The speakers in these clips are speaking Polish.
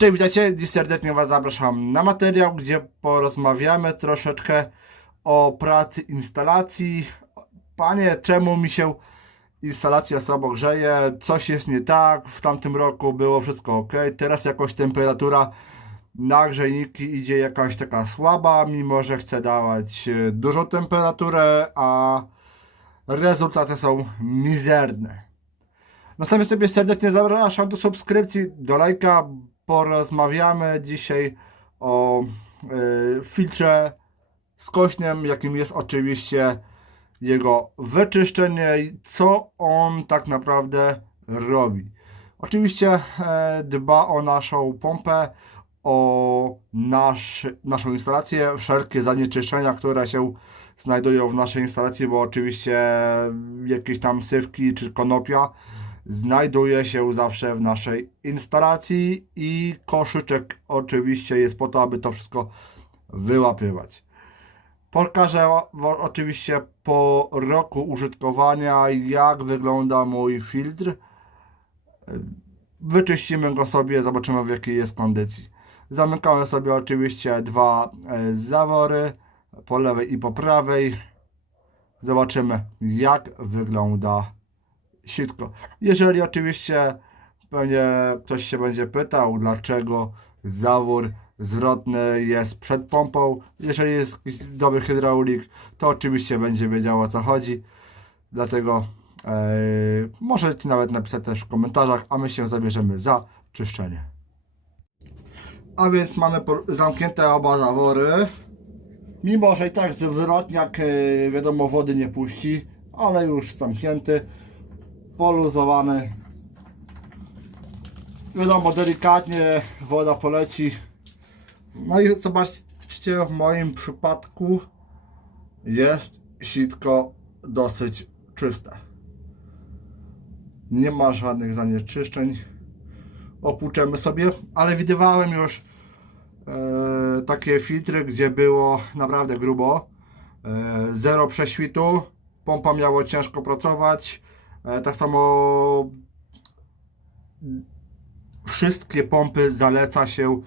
Cześć, witajcie, dziś serdecznie Was zapraszam na materiał, gdzie porozmawiamy troszeczkę o pracy instalacji. Panie, czemu mi się instalacja słabo grzeje? Coś jest nie tak, w tamtym roku było wszystko ok, teraz jakoś temperatura na grzejniki idzie jakaś taka słaba, mimo że chce dawać e, dużą temperaturę, a rezultaty są mizerne. Następnie sobie serdecznie zapraszam do subskrypcji, do lajka. Porozmawiamy dzisiaj o y, filtrze skośnym, jakim jest oczywiście jego wyczyszczenie i co on tak naprawdę robi. Oczywiście e, dba o naszą pompę, o nasz, naszą instalację, wszelkie zanieczyszczenia, które się znajdują w naszej instalacji, bo oczywiście jakieś tam sywki czy konopia znajduje się zawsze w naszej instalacji i koszyczek oczywiście jest po to, aby to wszystko wyłapywać. Pokażę oczywiście po roku użytkowania, jak wygląda mój filtr. Wyczyścimy go sobie, zobaczymy w jakiej jest kondycji. Zamykamy sobie oczywiście dwa e, zawory, po lewej i po prawej. Zobaczymy, jak wygląda sitko. Jeżeli oczywiście pewnie ktoś się będzie pytał, dlaczego zawór zwrotny jest przed pompą. Jeżeli jest dobry hydraulik, to oczywiście będzie wiedział o co chodzi. Dlatego e, możecie nawet napisać też w komentarzach, a my się zabierzemy za czyszczenie. A więc mamy zamknięte oba zawory. Mimo, że i tak zwrotniak e, wiadomo wody nie puści, ale już zamknięty poluzowany. Wiadomo, delikatnie woda poleci. No i zobaczcie, w moim przypadku jest sitko dosyć czyste. Nie ma żadnych zanieczyszczeń. Opłuczemy sobie, ale widywałem już e, takie filtry, gdzie było naprawdę grubo. E, zero prześwitu, pompa miało ciężko pracować. E, tak samo wszystkie pompy zaleca się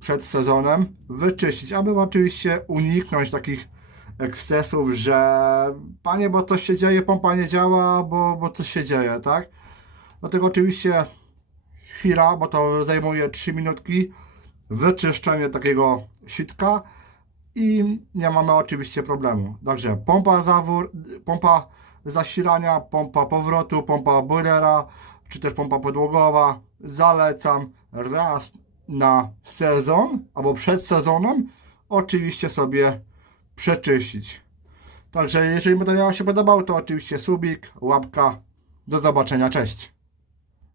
przed sezonem wyczyścić, aby oczywiście uniknąć takich ekscesów, że panie, bo coś się dzieje, pompa nie działa, bo, bo coś się dzieje, tak? Dlatego oczywiście chwila, bo to zajmuje 3 minutki, wyczyszczenie takiego sitka i nie mamy oczywiście problemu. Także pompa zawór, pompa zasilania, pompa powrotu, pompa boilera, czy też pompa podłogowa. Zalecam raz na sezon albo przed sezonem oczywiście sobie przeczyścić. Także jeżeli materiał się podobał, to oczywiście subik, łapka. Do zobaczenia, cześć.